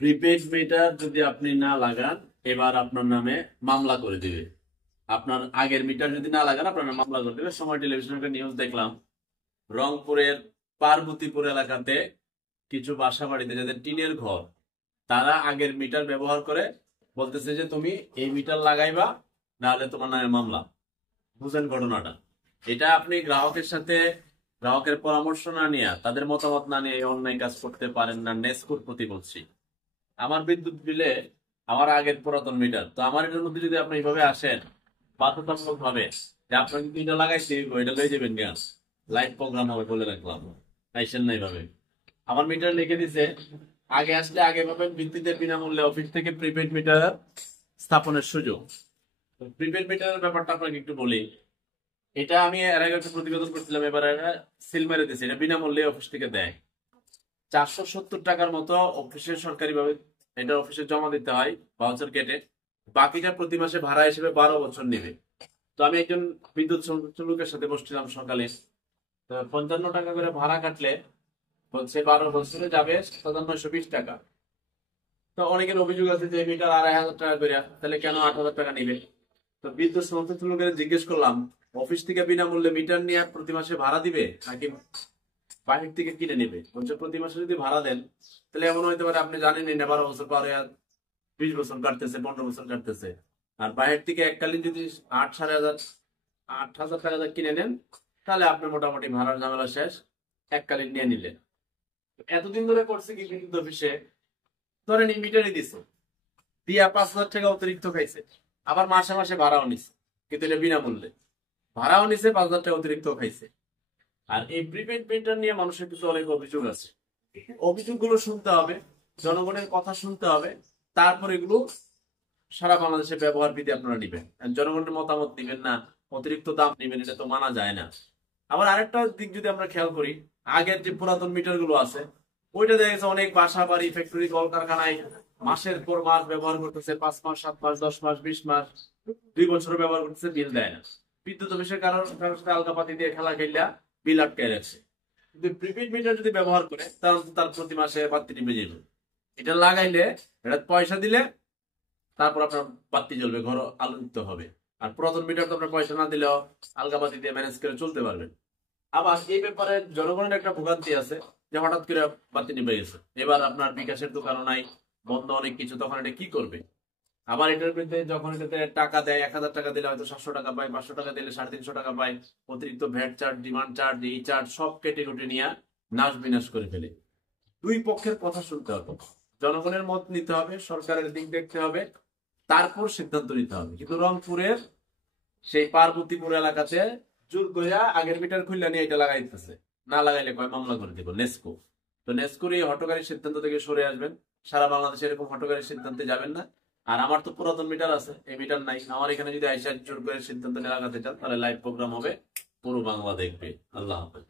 Prepaid metre যদি আপনি না লাগান, এবার আপনার নামে মামলা করে দিবে। আপনার আগের মিটার যদি না লাগান, আপনার নামে মামলা করে দিবে। সময় টেলিভিশনের একটা নিউজ দেখলাম, রংপুরের পার্বতীপুর এলাকাতে কিছু বাসা বাড়িতে যাদের টিনের ঘর, তারা আগের মিটার ব্যবহার করে বলতেছে যে তুমি এই মিটার লাগাইবা, নাহলে তোমার নামে মামলা। বুঝেন ঘটনাটা? এটা আপনি গ্রাহকের সাথে গ্রাহকের পরামর্শ না নিয়ে, তাদের মতামত না নিয়ে এই অন্যায় কাজ করতে পারেন না। নেসকোর প্রতি বলছি। আমার বিদ্যুৎ বিলে আমার আগের পুরাতন মিটার, তো আমার এটার মধ্যে যদি আপনি এইভাবে আসেন বাধ্যতামূলক ভাবে যে আপনাকে কি এটা লাগাইছি, ওইটা লয়ে যাবেন গ্যাস, লাইভ প্রোগ্রাম হবে বলে রাখলাম, আইসেন না এইভাবে। আমার মিটার লিখে দিছে, আগে আসলে আগে পাবেন ভিত্তিতে বিনামূল্যে অফিস থেকে প্রিপেড মিটার স্থাপনের সুযোগ। প্রিপেড মিটারের ব্যাপারটা আপনাকে একটু বলি। এটা আমি এর আগে একটা প্রতিবেদন করছিলাম, এবার সিল মেরে দিয়েছে। এটা বিনামূল্যে অফিস থেকে দেয়। 470 টাকার মতো অফিসে সরকারি ভাবে এটা অফিসে জমা দিতে হয় ভাউচার কেটে। বাকিটা প্রতি মাসে ভাড়া হিসেবে 12 বছর নেবে। তো আমি একজন বিদ্যুৎ লোকের সাথে বসছিলাম সকালে, তো 55 টাকা করে ভাড়া কাটলে বলছে 12 বছরে যাবে 7,920 টাকা। তো অনেকের অভিযোগ আছে যে মিটার 2,500 টাকা করে, তাহলে কেন 8,000 টাকা নিবে? তো বিদ্যুৎ লোকের জিজ্ঞেস করলাম, অফিস থেকে বিনামূল্যে মিটার নিয়ে প্রতি মাসে ভাড়া দিবে নাকি বাহির থেকে কিনে নেবে? বলছে প্রতি মাসে যদি ভাড়া দেন, তাহলে এমন হইতে পারে আপনি জানেনই না 12 বছর পরে 20 বছর কাটতেছে, 15 বছর কাটতেছে। আর বাহির থেকে এককালীন যদি 8,500 টাকা কিনে নেন, তাহলে আপনি মোটামুটি ভাড়ার ঝামেলা শেষ, এককালীন নিয়ে নিলেন। এতদিন ধরে করছে কি বিদ্যুৎ অফিসে, ধরেন মিটারই দিছে, দিয়া 5,000 টাকা অতিরিক্ত খাইছে, আবার মাসে মাসে ভাড়াও নিছে, কিন্তু এটা বিনামূল্যে ভাড়াও নিছে, 5,000 টাকা অতিরিক্ত খাইছে। আর এই প্রিপেড মিটার নিয়ে মানুষের কিছু অনেক অভিযোগ আছে। অভিযোগগুলো শুনতে হবে, জনগণের কথা শুনতে হবে, তারপর এগুলো সারা বাংলাদেশে ব্যবহার বিধি আপনারা নিবেন। জনগণের মতামত নিবেন না, অতিরিক্ত দাম নিবেন, এটা তো মানা যায় না। আবার আরেকটা দিক যদি আমরা খেয়াল করি, আগের যে পুরাতন মিটার গুলো আছে, ওইটা দেখা গেছে অনেক বাসা বাড়ি ফ্যাক্টরি কলকারখানায় মাসের পর মাস ব্যবহার করতেছে, 5 মাস 7 মাস 10 মাস 20 মাস 2 বছর ব্যবহার করতেছে, বিল দেয় না। বিদ্যুৎ অফিসের কারণ আলগাপাতি দিয়ে খেলা খেললা বিল আটকায় রাখছে। কিন্তু প্রিপেড মিটার যদি ব্যবহার করে, তাহলে তার প্রতি মাসে বাতি নিবে যাবে। এটা লাগাইলে, এটা পয়সা দিলে তারপর আপনার বাতি জ্বলবে, ঘর আলোকিত হবে। আর পুরাতন মিটার তো আপনার পয়সা না দিলেও আলগা বাতি দিয়ে ম্যানেজ করে চলতে পারবেন। আবার এই ব্যাপারে জনগণের একটা ভোগান্তি আছে যে হঠাৎ করে বাতি নিভে গেছে, এবার আপনার বিকাশের দোকানও নাই, বন্ধ অনেক কিছু, তখন এটা কি করবে? আবার এটার বিরুদ্ধে যখন এটাতে টাকা দেয়, 1,000 টাকা দিলে হয়তো 700 টাকা পায়, 500 টাকা দিলে 350 টাকা পায়, অতিরিক্ত ভ্যাট চার্জ, ডিমান্ড চার্জ, এই চার্জ সব কেটে কুটে নিয়ে নাশ বিনাশ করে ফেলে। দুই পক্ষের কথা শুনতে হবে, জনগণের মত নিতে হবে, সরকারের দিক দেখতে হবে, তারপর সিদ্ধান্ত নিতে হবে। কিন্তু রংপুরের সেই পার্বতীপুর এলাকাতে জোর কইরা আগের মিটার খুললা নিয়ে এটা লাগাই দিতেছে, না লাগাইলে কয় মামলা করে দিব নেসকো। তো নেসকোর এই হটকারী সিদ্ধান্ত থেকে সরে আসবেন, সারা বাংলাদেশে এরকম হটকারী সিদ্ধান্তে যাবেন না। আর আমার তো পুরাতন মিটার আছে, এই মিটার নাই। আমার এখানে যদি আইসা জোর করে সিদ্ধান্ত নিয়ে লাগাতে চান, তাহলে লাইভ প্রোগ্রাম হবে, পুরো বাংলা দেখবে। আল্লাহ হাফেজ।